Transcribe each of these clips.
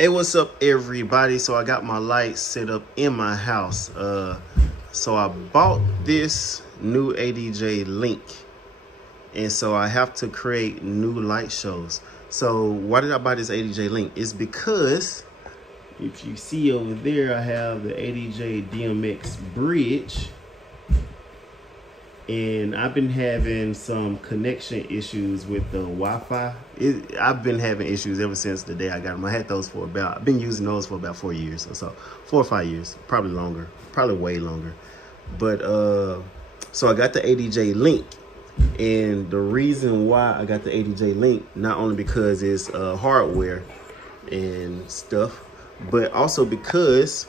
Hey, what's up everybody? So I got my lights set up in my house. So I bought this new ADJ Link, and so I have to create new light shows. So why did I buy this ADJ Link? It's because if you see over there, I have the ADJ DMX bridge, and I've been having some connection issues with the Wi-Fi. I've been having issues ever since the day I got them. I had those for I've been using those for about 4 years or so. 4 or 5 years, probably longer, probably way longer. But so I got the ADJ Link, and the reason why I got the ADJ Link, not only because it's hardware and stuff, but also because,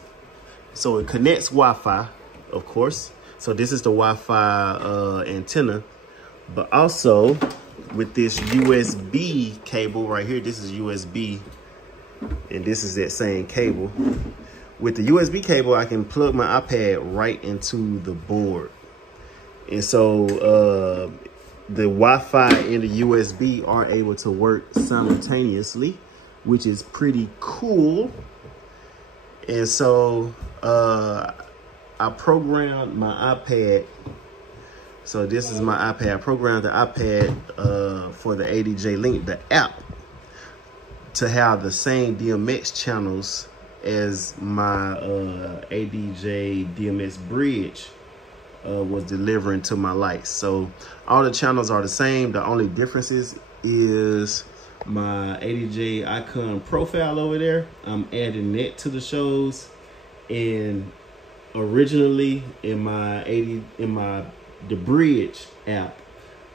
so it connects Wi-Fi, of course. So this is the Wi-Fi antenna, but also with this USB cable right here, this is USB, and this is that same cable. With the USB cable, I can plug my iPad right into the board. And so the Wi-Fi and the USB are able to work simultaneously, which is pretty cool. And so I programmed my iPad. So this is my iPad. I programmed the iPad for the ADJ Link, the app, to have the same DMX channels as my ADJ DMX bridge was delivering to my lights. So all the channels are the same. The only differences is my ADJ icon profile over there. I'm adding that to the shows, and originally in the bridge app,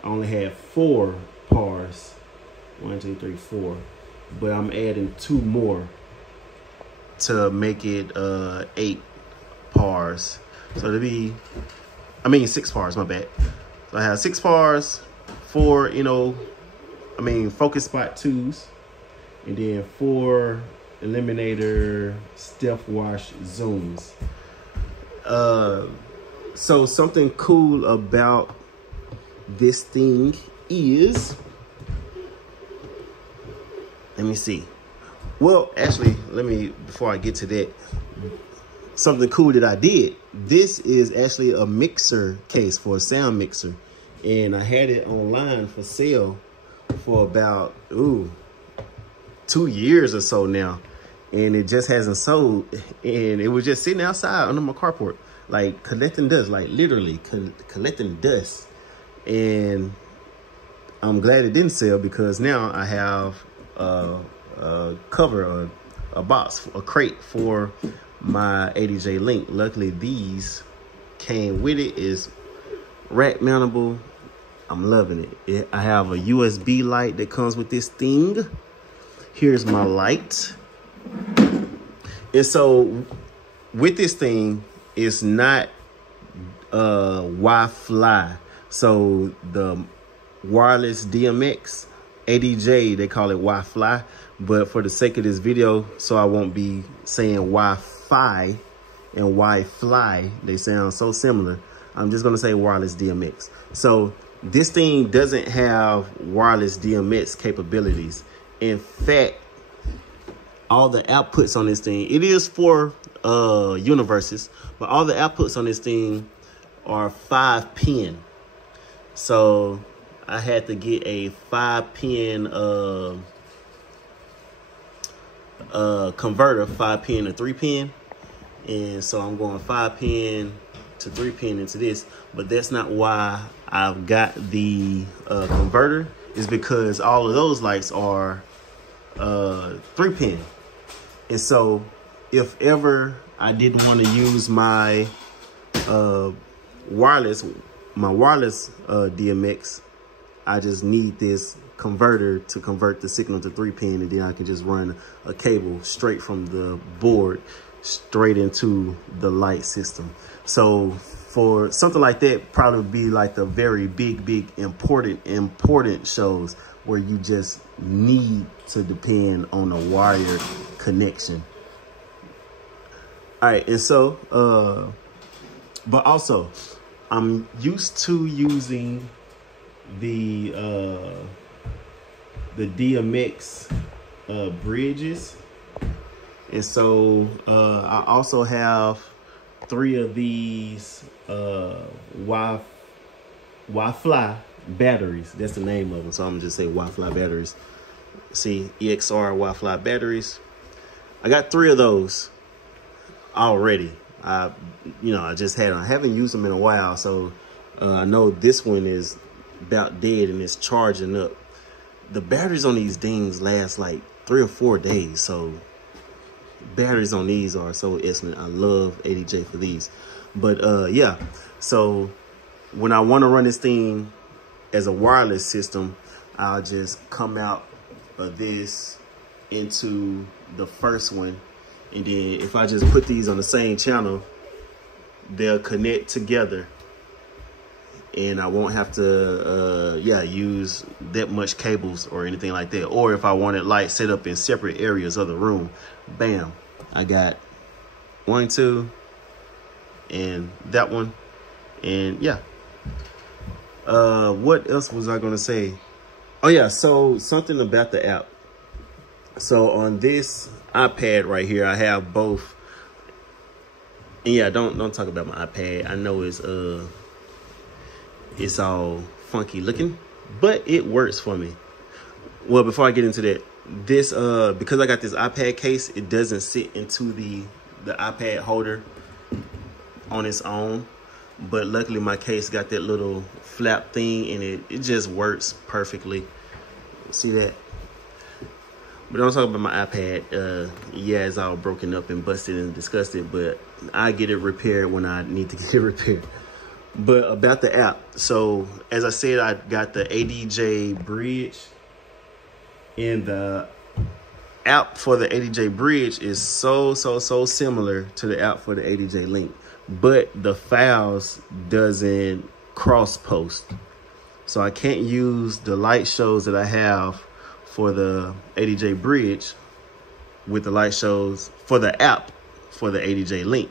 I only had 4 pars. 1, 2, 3, 4. But I'm adding 2 more to make it 8 pars. So it'll be, 6 pars, my bad. So I have 6 pars, 4, Focus Spot 2s, and then 4 Eliminator Stealth Wash zooms. So something cool about this thing is, let me see. Well, actually, before I get to that, something cool that I did. This is actually a mixer case for a sound mixer, and I had it online for sale for about 2 years or so now, and it just hasn't sold. And it was just sitting outside under my carport, like collecting dust, like literally collecting dust. And I'm glad it didn't sell, because now I have a cover, a box, a crate for my ADJ Link. Luckily, these came with it. It's rack mountable. I'm loving it. I have a USB light that comes with this thing. Here's my light. And so with this thing, it's not Wifly. So the wireless DMX ADJ, they call it Wifly, but for the sake of this video, so I won't be saying Wi-Fi and Wi-Fly, they sound so similar, I'm just gonna say wireless DMX. So this thing doesn't have wireless DMX capabilities. In fact, all the outputs on this thing, it is for universes, but all the outputs on this thing are 5-pin. So I had to get a 5-pin converter, 5-pin to 3-pin, and so I'm going 5-pin to 3-pin into this. But that's not why I've got the converter. Is because all of those lights are 3-pin, and so if ever I didn't want to use my wireless DMX, I just need this converter to convert the signal to 3-pin, and then I can just run a cable straight from the board straight into the light system. So for something like that, probably be like the very big important shows where you just need to depend on a wired connection. All right, and so but also I'm used to using the DMX bridges And so I also have 3 of these Wifly batteries. That's the name of them. So I'm gonna just say Wifly batteries. See, EXR Wifly batteries. I got 3 of those already. I just had them. I haven't used them in a while, so I know this one is about dead and it's charging up. The batteries on these things last like 3 or 4 days, so batteries on these are so excellent. I love ADJ for these. But yeah, so when I want to run this thing as a wireless system, I'll just come out of this into the first one, and then if I just put these on the same channel, they'll connect together and I won't have to use that much cables or anything like that. Or if I wanted lights set up in separate areas of the room, bam, I got 1, 2, and that one. And yeah, what else was I gonna say? Oh yeah, so something about the app. So on this iPad right here, I have both. And yeah, don't talk about my iPad. I know it's all funky looking, but it works for me. Well, before I get into that, this because I got this iPad case, it doesn't sit into the iPad holder on its own. But luckily my case got that little flap thing, and it just works perfectly. See that? But I'm talking about my iPad. Yeah, it's all broken up and busted and disgusted, but I get it repaired when I need to get it repaired. But about the app, so as I said, I got the ADJ Bridge, and the app for the ADJ Bridge is so similar to the app for the ADJ Link, but the files doesn't cross post. So I can't use the light shows that I have for the ADJ Bridge with the light shows for the app for the ADJ Link.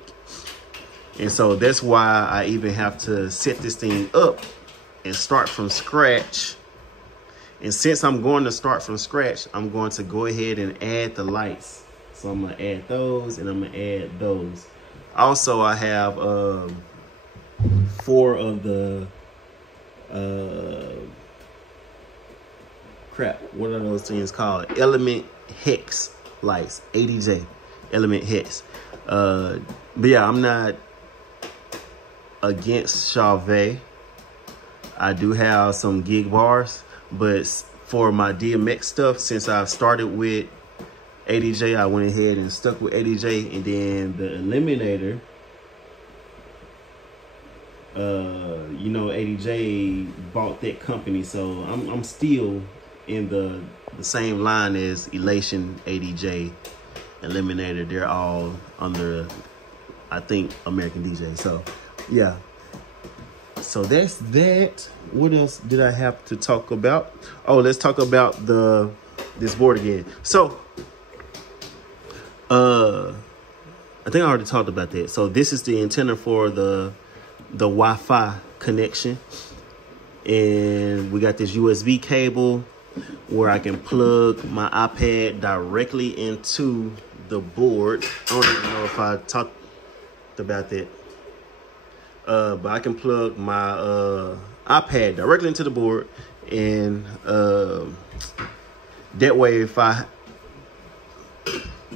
And so that's why I even have to set this thing up and start from scratch. And since I'm going to start from scratch, I'm going to go ahead and add the lights. So I'm gonna add those and I'm gonna add those. Also, I have 4 of the what are those things called? Element Hex lights, ADJ Element Hex. But yeah, I'm not against Chauvet. I do have some gig bars, but for my DMX stuff, since I started with ADJ, I went ahead and stuck with ADJ, and then the Eliminator, you know, ADJ bought that company, so I'm still in the same line as Elation, ADJ, Eliminator. They're all under, I think, American DJ. So yeah, so that's that. What else did I have to talk about? Oh, let's talk about this board again. So I think I already talked about that. So this is the antenna for the Wi-Fi connection, and we got this USB cable where I can plug my iPad directly into the board. I don't even know if I talked about that, but I can plug my iPad directly into the board, and that way if I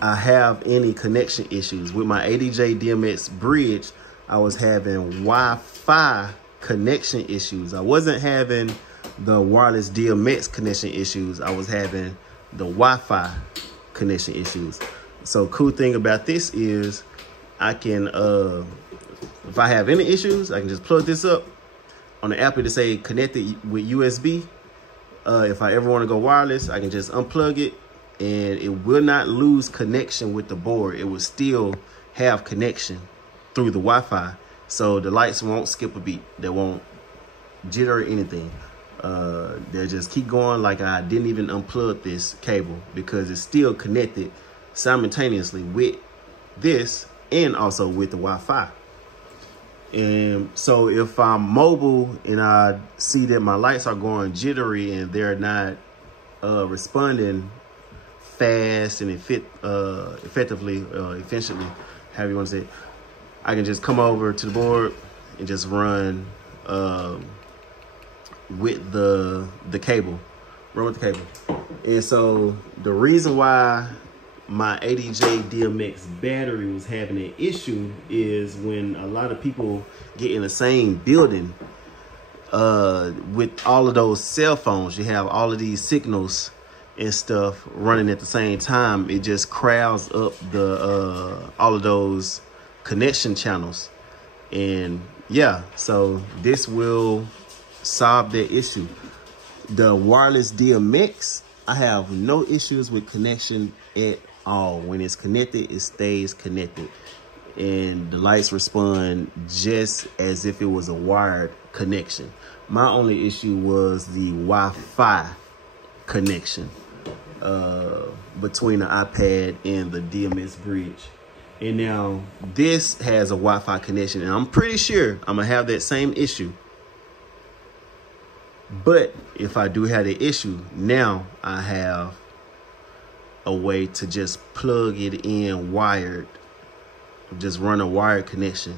have any connection issues with my ADJ DMX bridge, I was having Wi-Fi connection issues. I wasn't having the wireless DMX connection issues. I was having the Wi-Fi connection issues. So cool thing about this is I can, if I have any issues, I can just plug this up on the app to say connected with USB. If I ever want to go wireless, I can just unplug it, and it will not lose connection with the board. It will still have connection through the Wi-Fi. So the lights won't skip a beat. They won't jitter or anything. They'll just keep going like I didn't even unplug this cable, because it's still connected simultaneously with this and also with the Wi-Fi. And so if I'm mobile and I see that my lights are going jittery and they're not responding fast and efficiently, however you want to say it, I can just come over to the board and just run with the cable. Run with the cable. And so the reason why my ADJ DMX battery was having an issue is when a lot of people get in the same building with all of those cell phones, you have all of these signals and stuff running at the same time. It just crowds up the all of those connection channels. And yeah, so this will solve that issue. The wireless DMX, I have no issues with connection at all. When it's connected, it stays connected, and the lights respond just as if it was a wired connection. My only issue was the Wi-Fi connection between the iPad and the DMS bridge. And now this has a Wi-Fi connection, and I'm pretty sure I'm gonna have that same issue. But if I do have the issue, now I have a way to just plug it in wired, just run a wired connection,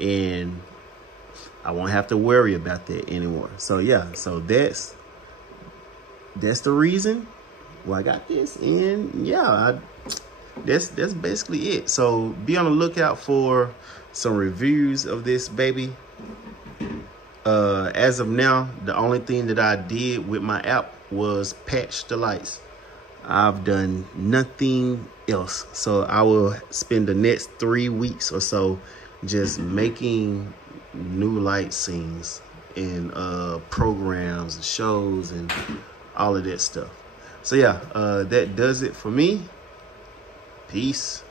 and I won't have to worry about that anymore. So yeah, so that's the reason why I got this. And yeah, that's basically it. So be on the lookout for some reviews of this baby. As of now, the only thing that I did with my app was patch the lights. I've done nothing else. So I will spend the next 3 weeks or so just making new light scenes and programs and shows and all of that stuff. So yeah, that does it for me. Peace.